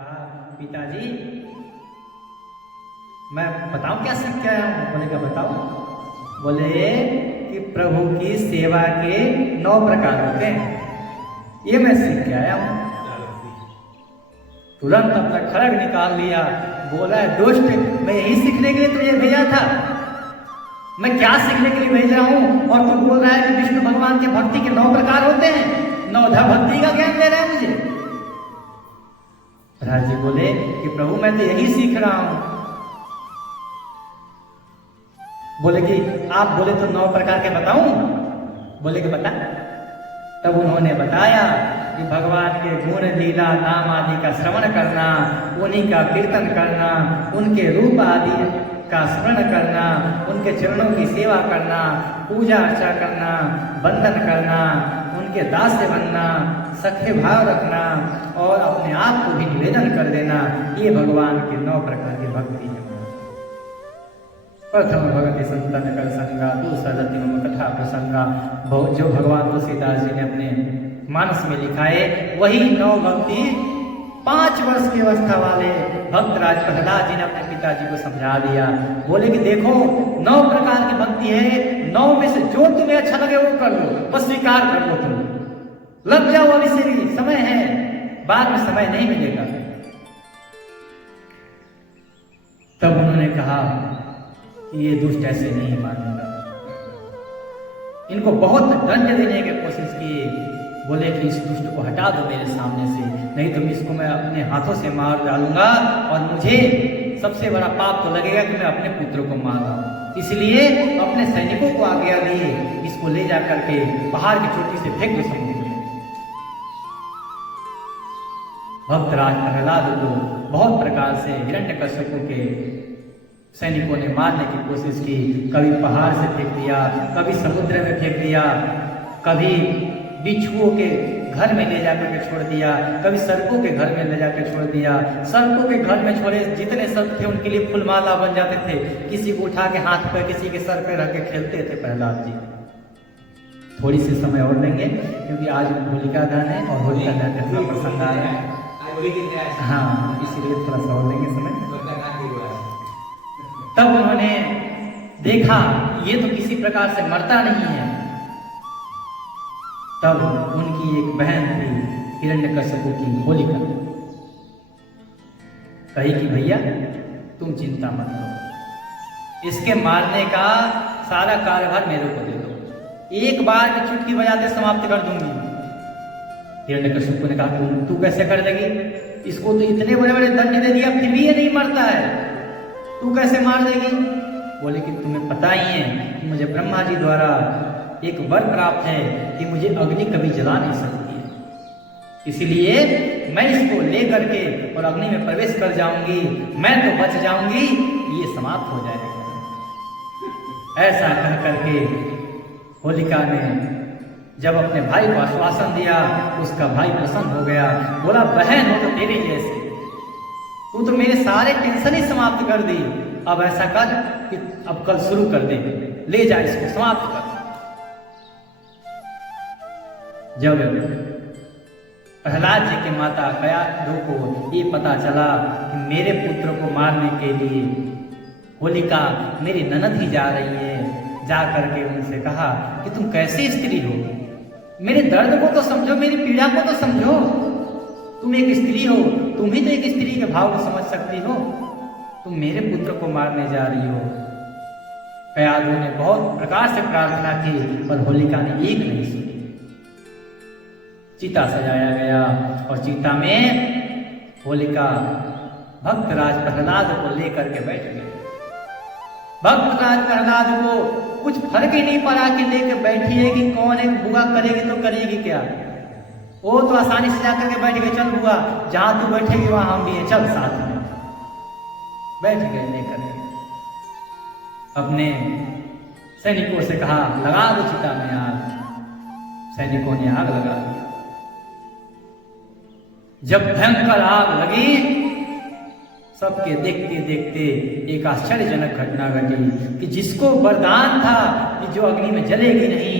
कहा, पिताजी मैं बताऊं क्या सीख के आया हूं? बोले क्या बताओ? बोले कि प्रभु की सेवा के 9 प्रकार होते हैं, ये मैं सीख के आया हूं। तुरंत अपना खड़ग निकाल लिया, बोला दुष्ट, मैं यही सीखने के लिए तुझे भेजा था। मैं क्या सीखने के लिए भेज रहा हूं और तू बोल रहा है कि विष्णु भगवान के भक्ति के 9 प्रकार होते हैं, 9धा भक्ति का ज्ञान दे रहा है मुझे। प्रहलाद जी बोले कि प्रभु मैं तो यही सीख रहा हूं। बोले कि आप बोले तो 9 प्रकार के बताऊं? बोले कि बता। तब उन्होंने बताया कि भगवान के गुण लीला नाम आदि का श्रवण करना, उन्हीं का कीर्तन करना, उनके रूप आदि का स्मरण करना, उनके चरणों की सेवा करना, पूजा अर्चा करना, बंदन करना, उनके दास्य बनना, सखे भाव रखना और अपने आप को भी निवेदन कर देना, ये भगवान के 9 प्रकार की भक्ति है। प्रथम भगवती संतन कर संगा, दूसरा रति मम कथा प्रसंगा। जो भगवान तुलसीदास जी ने अपने मानस में लिखा है, वही 9 भक्ति 5 वर्ष की अवस्था वाले भक्तराज प्रहलाद जी ने अपने पिताजी को समझा दिया। बोले कि देखो 9 प्रकार की भक्ति है, 9 में से जो तुम्हें अच्छा लगे वो कर लो, बस स्वीकार कर लो, तुम लग जाओ, अभी से भी समय है, बाद में समय नहीं मिलेगा। तब उन्होंने कहा कि ये दुष्ट ऐसे नहीं मानेगा। इनको बहुत दंड देने की कोशिश की। बोले कि इस दुष्ट को हटा दो मेरे सामने से, नहीं तो इसको मैं अपने हाथों से मार डालूंगा और मुझे सबसे बड़ा पाप तो लगेगा कि मैं अपने पुत्र को मार रहा हूं। इसलिए अपने सैनिकों को आज्ञा दिए, इसको ले जा करके पहाड़ की चोटी से फेंक दो समुद्र में। भक्तराज प्रहलाद को बहुत प्रकार से हिरण्यकश्यप के सैनिकों ने मारने की कोशिश की। कभी पहाड़ से फेंक दिया, कभी समुद्र में फेंक दिया, कभी बिच्छुओं के घर में ले जाकर के छोड़ दिया, कभी सर्पों के घर में ले जाकर छोड़ दिया। सर्पों के घर में छोड़े जितने सर्प थे उनके लिए फूलमाला बन जाते थे। किसी को उठा के हाथ पर, किसी के सर पर रख के खेलते थे प्रहलाद जी। थोड़ी सी समय और लेंगे क्योंकि आज होलिका दहन है और होलिका दहन का प्रसंग आ रहा है। हाँ, इसीलिए थोड़ा सा और लेंगे समय। तब उन्होंने देखा ये तो किसी प्रकार से मरता नहीं है। तब उनकी एक बहन थी हिरण्यकश्यप की, होलिका, कही कि भैया तुम चिंता मत करो, इसके मारने का सारा कार्यभार मेरे को दे दो, एक बार की चुटकी बजाते समाप्त कर दूंगी। हिरण्यकश्यप ने कहा तू कैसे कर देगी? इसको तो इतने बड़े बड़े दंड दे दिया, फिर भी ये नहीं मरता है, तू कैसे मार देगी? बोले कि तुम्हें पता ही है कि मुझे ब्रह्मा जी द्वारा एक वर प्राप्त है कि मुझे अग्नि कभी जला नहीं सकती है, इसलिए मैं इसको ले करके और अग्नि में प्रवेश कर जाऊंगी, मैं तो बच जाऊंगी, ये समाप्त हो जाएगा। ऐसा कह करके होलिका ने जब अपने भाई को आश्वासन दिया, उसका भाई प्रसन्न हो गया। बोला बहन हो तो तेरी जैसे, तू तो मेरे सारे टेंशन ही समाप्त कर दी। अब ऐसा कर कि अब कल शुरू कर दे, ले जा इसको, समाप्त कर। जब प्रहलाद जी के माता कयाधु को ये पता चला कि मेरे पुत्र को मारने के लिए होलिका मेरी ननद ही जा रही है, जा करके उनसे कहा कि तुम कैसी स्त्री हो, मेरे दर्द को तो समझो, मेरी पीड़ा को तो समझो, तुम एक स्त्री हो, तुम ही तो एक स्त्री के भाव को समझ सकती हो, तुम मेरे पुत्र को मारने जा रही हो। कयाधु ने बहुत प्रकार से प्रार्थना की पर होलिका ने एक नहीं सुनी। चिता सजाया गया और चिता में होलिका भक्तराज प्रहलाद को लेकर के बैठ गए। भक्तराज प्रहलाद को कुछ फर्क ही नहीं पड़ा कि लेकर बैठी है कि कौन है, बुआ करेगी तो करेगी क्या, वो तो आसानी से जाकर के बैठ गए। चल बुआ, जहां तू बैठेगी वहां हम भी है, चल साथ में। बैठ गए लेकर अपने सैनिकों से कहा लगा दो चिता में आग। सैनिकों ने आग लगा दी। जब भयंकर आग लगी, सबके देखते देखते एक आश्चर्यजनक घटना घटी कि जिसको वरदान था कि जो अग्नि में जलेगी नहीं,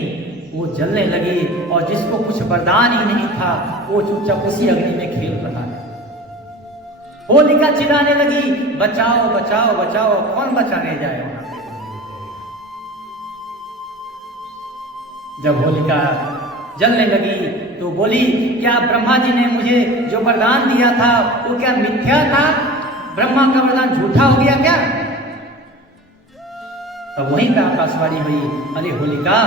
वो जलने लगी, और जिसको कुछ वरदान ही नहीं था वो चुपचाप उसी अग्नि में खेल रहा है। होलिका चिल्लाने लगी, बचाओ बचाओ बचाओ, कौन बचाने जाए वहां पे। जब होलिका जलने लगी तो बोली, क्या ब्रह्मा जी ने मुझे जो वरदान दिया था वो क्या मिथ्या था? ब्रह्मा का वरदान झूठा हो गया क्या? तब वहीं पे आकाशवाणी हुई, अरे होलिका,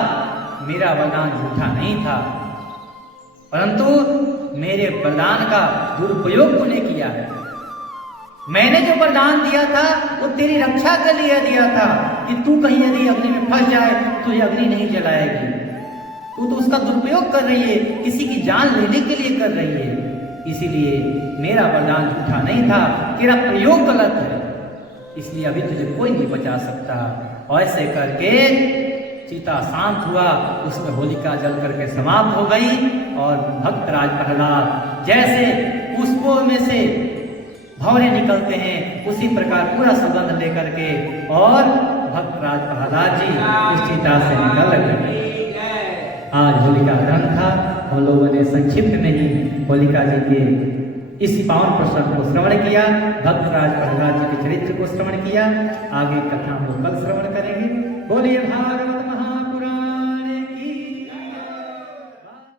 मेरा वरदान झूठा नहीं था, परंतु मेरे वरदान का दुरुपयोग तूने किया है। मैंने जो वरदान दिया था वो तेरी रक्षा के लिए दिया था कि तू कहीं यदि अग्नि में फंस जाए तो तुझे अग्नि नहीं जलाएगी। तू तो उसका दुरुपयोग कर रही है, किसी की जान लेने के लिए कर रही है। इसीलिए मेरा वरदान झूठा नहीं था, तेरा प्रयोग गलत है, इसलिए अभी तुझे कोई नहीं बचा सकता। और ऐसे करके चिता शांत हुआ, उसमें होलिका जल करके समाप्त हो गई। और भक्तराज प्रहलाद जैसे पुष्पों में से भंवरे निकलते हैं, उसी प्रकार पूरा सुगंध लेकर के और भक्तराज प्रहलाद जी उस चिता से निकल गए। आज होलिका दहन था, हम लोगों ने संक्षिप्त में ही होलिका जी के इस पावन प्रसंग को श्रवण किया, भक्तराज प्रहलाद जी के चरित्र को श्रवण किया। आगे कथा हम लोग कल श्रवण करेंगे। बोलिए भागवत